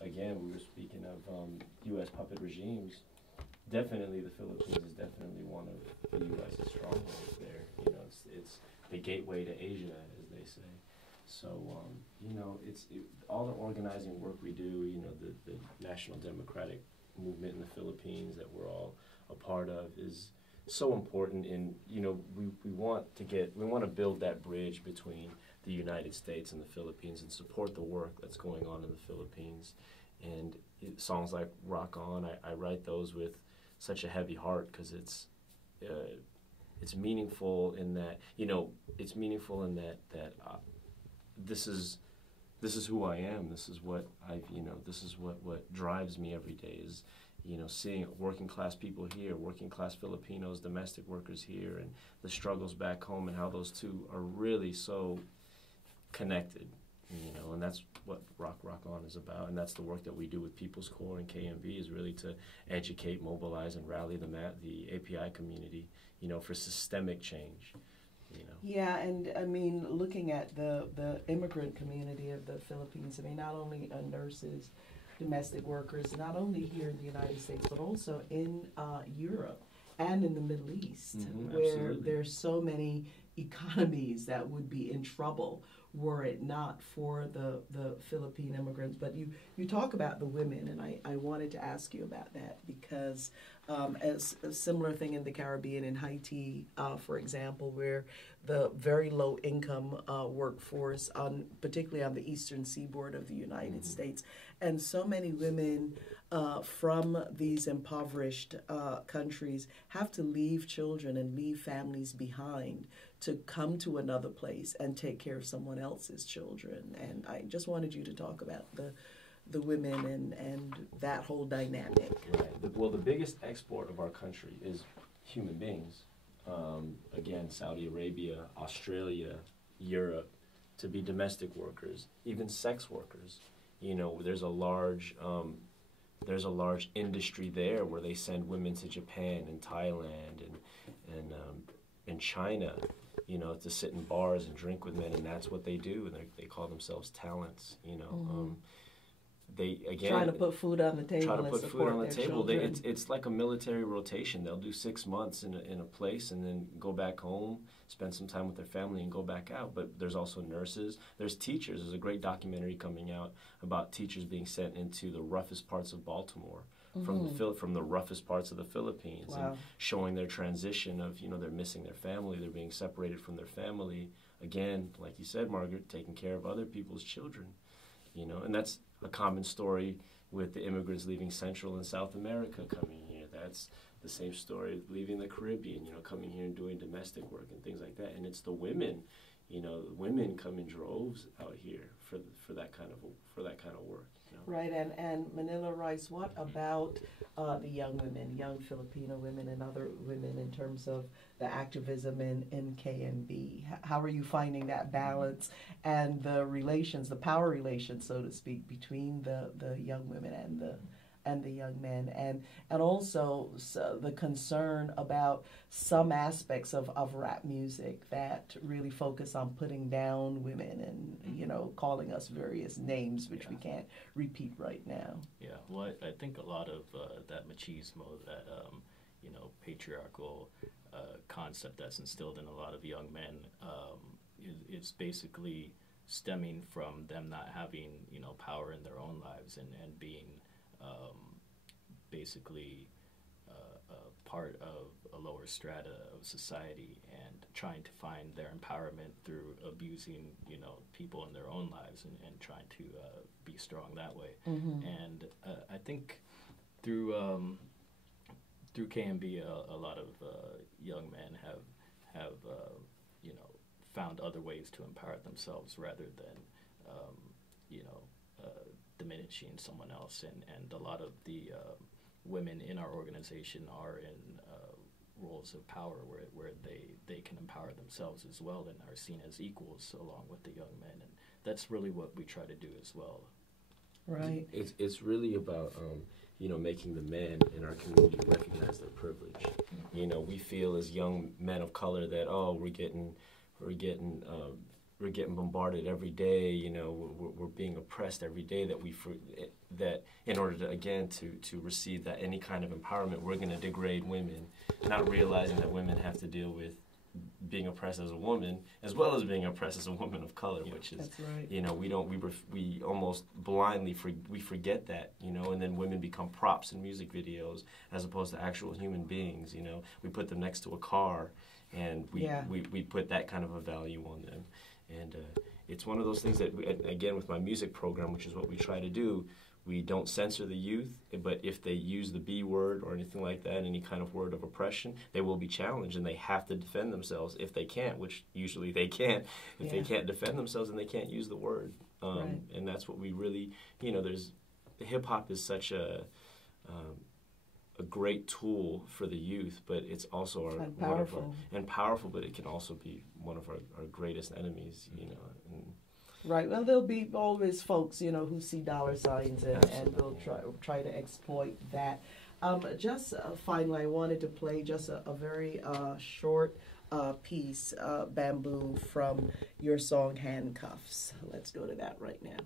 again, we were speaking of U.S. puppet regimes. Definitely, the Philippines is definitely one of the U.S.'s strongholds there. You know, it's the gateway to Asia, as they say. So, you know, all the organizing work we do, you know, the National Democratic Movement in the Philippines that we're all a part of is so important. And, you know, we want to build that bridge between the United States and the Philippines and support the work that's going on in the Philippines. And songs like Rock On, I write those with such a heavy heart because it's meaningful in that, you know, it's meaningful in that this is who I am. This is what this is what drives me every day is, you know, seeing working class people here, working class Filipinos, domestic workers here, and the struggles back home and how those two are really so connected, you know, and that's what Rock On is about, and that's the work that we do with People's Corps and KMB is really to educate, mobilize, and rally the API community, you know, for systemic change. You know. Yeah, and I mean, looking at the immigrant community of the Philippines, I mean, not only nurses, domestic workers, not only here in the United States, but also in Europe and in the Middle East, where absolutely. there's so many economies that would be in trouble were it not for the Philippine immigrants. But you talk about the women, and I wanted to ask you about that because as a similar thing in the Caribbean, in Haiti, for example, where the very low income workforce, particularly on the eastern seaboard of the United States, and so many women from these impoverished countries have to leave children and leave families behind to come to another place and take care of someone else's children. And I just wanted you to talk about the women and that whole dynamic. Right. Well, the biggest export of our country is human beings. Again, Saudi Arabia, Australia, Europe, to be domestic workers, even sex workers. You know, there's a large industry there where they send women to Japan and Thailand and China, you know, to sit in bars and drink with men, and that's what they do. And they call themselves talents, you know. They again trying to put food on the table. Try to put food on the table. It's it's like a military rotation. They'll do 6 months in a place and then go back home, spend some time with their family, and go back out. But there's also nurses. There's teachers. There's a great documentary coming out about teachers being sent into the roughest parts of Baltimore, from the roughest parts of the Philippines, and showing their transition of, you know, they're missing their family, they're being separated from their family. Again, like you said, Margaret, taking care of other people's children, you know, and that's a common story with the immigrants leaving Central and South America coming here. That's the same story leaving the Caribbean, you know, coming here and doing domestic work and things like that. And it's the women, you know, women come in droves out here for that kind of work. You know? Right, and Manila Rice, what about the young women, young Filipino women and other women in terms of the activism in KMB? How are you finding that balance and the relations, the power relations, so to speak, between the young women and the young men, and also the concern about some aspects of rap music that really focus on putting down women and, you know, calling us various names, which we can't repeat right now. Yeah, well, I think a lot of that machismo, that, you know, patriarchal concept that's instilled in a lot of young men, it's basically stemming from them not having, you know, power in their own lives and being basically part of a lower strata of society and trying to find their empowerment through abusing, you know, people in their own lives and trying to be strong that way. And I think through KMB, a lot of young men have you know, found other ways to empower themselves rather than you know, diminishing someone else, and a lot of the women in our organization are in roles of power where they can empower themselves as well and are seen as equals along with the young men, and that's really what we try to do as well. Right. It's really about you know, making the men in our community recognize their privilege. You know, we feel as young men of color that, oh, we're getting we're getting bombarded every day. You know, we're being oppressed every day. That in order to again to receive that any kind of empowerment, we're going to degrade women, not realizing that women have to deal with being oppressed as a woman as well as being oppressed as a woman of color, which is, That's right. you know, we almost blindly forget that, you know, and then women become props in music videos as opposed to actual human beings. You know, we put them next to a car, and we put that kind of a value on them, and it's one of those things that again with my music program, which is what we try to do. We don't censor the youth, but if they use the B word or anything like that, any kind of word of oppression, they will be challenged, and they have to defend themselves if they can't, which usually they can't. If they can't defend themselves, then they can't use the word. Right. And that's what we really, you know, hip-hop is such a great tool for the youth, but it's also powerful, but it can also be one of our greatest enemies, you know. Right. Well, there'll be always folks, you know, who see dollar signs and will try to exploit that. Just finally, I wanted to play just a very short piece, Bamboo, from your song Handcuffs. Let's go to that right now.